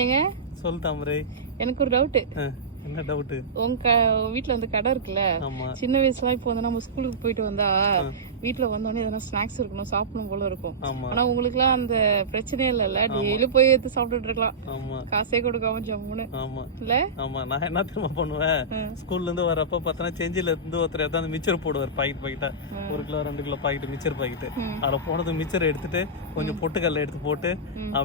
ஏங்க சொல் தாமரை. எனக்கு ஒரு டவுட். என்ன டவுட்? உங்க வீட்ல வந்து கடை இருக்குல்ல, ஆமா. சின்ன வயசுல இப்போ வந்து நம்ம ஸ்கூலுக்கு போயிட்டு வந்தா வீட்ல வந்தோடனே எதனா ஸ்நாக்ஸ் இருக்கணும், சாப்பிடணும் போல இருக்கும். ஆமா. ஆனா உங்களுக்குலாம் அந்த பிரச்சனையே இல்லைல்ல, டெய்லி போய் எடுத்து சாப்பிட்டுட்டு இருக்கலாம். ஆமா. காசே கொடுக்காம ஜம்முன்னு. ஆமா இல்ல? ஆமா. நான் என்ன தெரியுமா பண்ணுவேன், ஸ்கூல்ல இருந்து வரப்ப பார்த்தா செஞ்சில இருந்து ஒருத்தர் ஏதாவது மிச்சர் போடுவார், பாக்கெட்டா 1 kilo 2 kilo packet mixture packet. அதில் போனது மிச்சர் எடுத்துட்டு கொஞ்சம் பொட்டுக்கல்ல எடுத்து போட்டு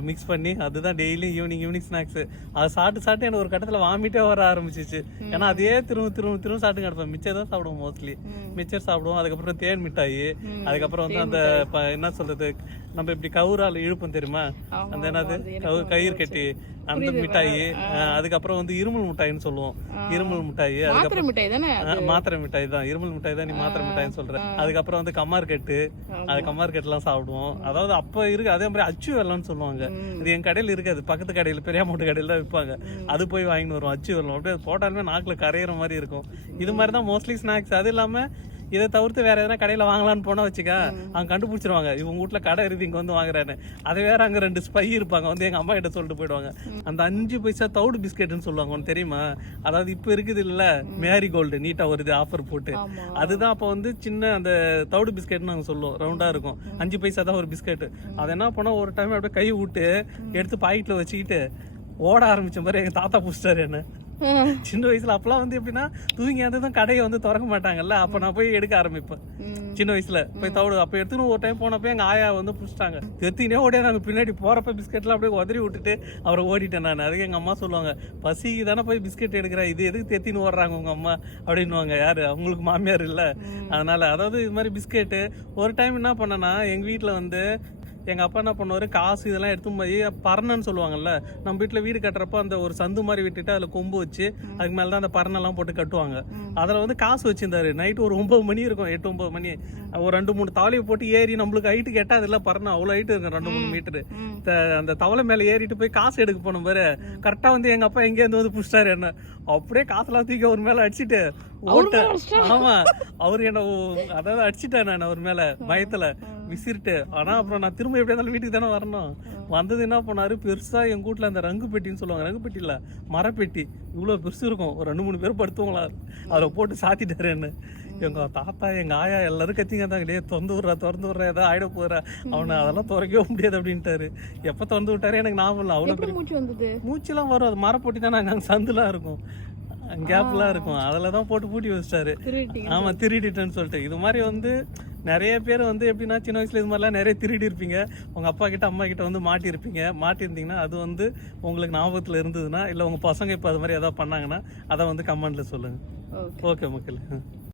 மிக்ஸ் பண்ணி அதுதான் டெய்லி ஈவினிங் ஸ்நாக்ஸ். அதை சாப்பிட்டு எனக்கு ஒரு கட்டத்தில் வாமிட்டே வர ஆரம்பிச்சிச்சு. ஏன்னா அதே திரும்ப சாப்பிட்டு கிடப்பேன். மிச்சர் தான் சாப்பிடுவோம் மோஸ்ட்லி. மிச்சர் சாப்பிடுவோம். அதுக்கப்புறம் தேன் மிட்டாயி, அதுக்கப்புறம் வந்து அந்த என்ன சொல்றது, நம்ம இப்படி கவுரால இழுப்போம் தெரியுமா, அந்த என்னது கயிறு கட்டி அந்த மிட்டாயி. அதுக்கப்புறம் வந்து இருமல் மிட்டாயின்னு சொல்லுவோம், இருமல் மிட்டாயி. மாத்திரை மிட்டாய் தானே? மாத்திரை மிட்டாய் தான், இருமல் மிட்டாய் தான், நீ மாத்திரை மிட்டாயின்னு சொல்ற. அதுக்கப்புறம் வந்து கம்மார் கட்டு, அது கம்மார் கட்டுலாம் சாப்பிடுவோம். அதாவது அப்ப இருக்கு. அதே மாதிரி அச்சு வெள்ளம்னு சொல்லுவாங்க. இது என் கடையில் இருக்காது, பக்கத்து கடையில் பெரியாமூட்டு கடையில் தான் விற்பாங்க. அது போய் வாங்கிட்டு வரும் அச்சு வெள்ளம். அப்படியே அது போட்டாலுமே நாக்குல கரையிற மாதிரி இருக்கும். இது மாதிரி தான் மோஸ்ட்லி ஸ்நாக்ஸ். அது இல்லாம இதை தவிர்த்து வேற எதனா கடையில வாங்கலான்னு போனா வச்சுக்க, அவங்க கண்டுபிடிச்சிருவாங்க இவங்க வீட்டுல கடை இருக்கு இங்க வந்து வாங்குறான்னு. அதை வேற அங்க 2 ஸ்பை இருப்பாங்க, வந்து எங்க அம்மா கிட்ட சொல்லிட்டு போயிடுவாங்க. அந்த 5 பைசா தவுடு பிஸ்கெட்னு சொல்லுவாங்க, ஒன்று தெரியுமா? அதாவது இப்ப இருக்குது இல்ல மேரி கோல்டு நீட்டா வருது ஆஃபர் போட்டு, அதுதான் அப்ப வந்து சின்ன அந்த தவுடு பிஸ்கெட்னு நாங்க சொல்லுவோம். ரவுண்டா இருக்கும், 5 பைசா தான் ஒரு பிஸ்கெட். அதை என்ன பண்ணா ஒரு டைம் அப்படியே கை விட்டு எடுத்து பாக்கெட்ல வச்சுக்கிட்டு ஓட ஆரம்பிச்ச மாதிரி எங்க தாத்தா புடிச்சிட்டாரு என்ன. சின்ன வயசுல அப்பெல்லாம் வந்து எப்படின்னா தூங்கி தான் கடையை வந்து திறக்க மாட்டாங்கல்ல, அப்ப நான் போய் எடுக்க ஆரம்பிப்பேன். சின்ன வயசுல போய் தவிடு அப்ப எடுத்துன்னு ஒரு டைம் போனப்ப எங்க ஆயா வந்து புடிச்சிட்டாங்க. எத்தினே ஓடியா நாங்க பின்னாடி போறப்ப பிஸ்கெட்லாம் அப்படியே உதறி விட்டுட்டு அவரை ஓடிட்டேன் நான். அதுக்கு எங்க அம்மா சொல்லுவாங்க, பசிக்கு தானே போய் பிஸ்கெட் எடுக்கிறா, இது எதுக்கு தெத்தின்னு ஓடுறாங்க உங்க அம்மா அப்படின்னுவாங்க. யாரு? அவங்களுக்கு மாமியார் இல்ல, அதனால. அதாவது இது மாதிரி பிஸ்கெட்டு ஒரு டைம் என்ன பண்ணேன்னா, எங்க வீட்டுல வந்து எங்கள் அப்பா என்ன பண்ணுவார், காசு இதெல்லாம் எடுத்து போய் பரணன்னு சொல்லுவாங்கல்ல, நம்ம வீட்டில் வீடு கட்டுறப்போ அந்த ஒரு சந்து மாதிரி விட்டுட்டு அதில் கொம்பு வச்சு அதுக்கு மேலே தான் அந்த பரணெல்லாம் போட்டு கட்டுவாங்க. அதில் வந்து காசு வச்சிருந்தாரு. நைட்டு ஒரு 9 மணி இருக்கும், 8-9 மணி. ஒரு 2-3 தவளையை போட்டு ஏறி நம்மளுக்கு ஹைட்டு கேட்டால் அதெல்லாம் பரணம் அவ்வளோ ஹைட்டு இருக்கும், 2-3 மீட்டரு. அந்த தவளை மேலே ஏறிட்டு போய் காசு எடுக்க போன பாரு, கரெக்டாக வந்து எங்கள் அப்பா எங்கேருந்து வந்து புடிச்சிட்டாரு என்ன. அப்படியே காசுலாம் தூக்கி அவர் மேலே அடிச்சுட்டு ஓட்டேன். ஆமா, அவரு என்ன அதாவது அடிச்சுட்டேன் நான் அவர் மேலே பயத்துல விசிறிட்டு. ஆனா அப்புறம் நான் திரும்ப எப்படி இருந்தாலும் வீட்டுக்கு தானே வரணும். வந்தது என்ன பண்ணாரு, பெருசா எங்க வீட்டுல அந்த ரங்கு பெட்டின்னு சொல்லுவாங்க, ரங்கு பெட்டி இல்ல மரப்பெட்டி, இவ்வளவு பெருசு இருக்கும், ஒரு 2-3 பேர் படுத்துவங்களா, அதில் போட்டு சாத்திட்டாரு என்ன. எங்க தாத்தா எங்க ஆயா எல்லாரும் கத்திங்க தான், கிடையாது திறந்து விட்றா ஏதாவது ஆயிட போறா, அவனை அதெல்லாம் துறக்கவே முடியாது அப்படின்ட்டாரு. எப்ப திறந்து விட்டாரு எனக்கு ஞாபகம் இல்லை. அவ்வளவு மூச்சுலாம் வரும், அது மரப்பொட்டி தான், அங்க சந்துலாம் இருக்கும், கேப்லாம் இருக்கும், அதில் தான் போட்டு பூட்டி வச்சிட்டாரு. ஆமா, திருடிட்டேன்னு சொல்லிட்டு. இது மாதிரி வந்து நிறைய பேர் வந்து எப்படின்னா சின்ன வயசுல இது மாதிரிலாம் நிறைய திருடி இருப்பீங்க. உங்க அப்பா கிட்ட அம்மா கிட்ட வந்து மாட்டிருந்தீங்கன்னா அது வந்து உங்களுக்கு ஞாபகத்துல இருந்ததுன்னா, இல்லை உங்க பசங்க இப்போ அது மாதிரி ஏதாவது பண்ணாங்கன்னா அதை வந்து கமெண்ட்ல சொல்லுங்க. ஓகே மக்கள்.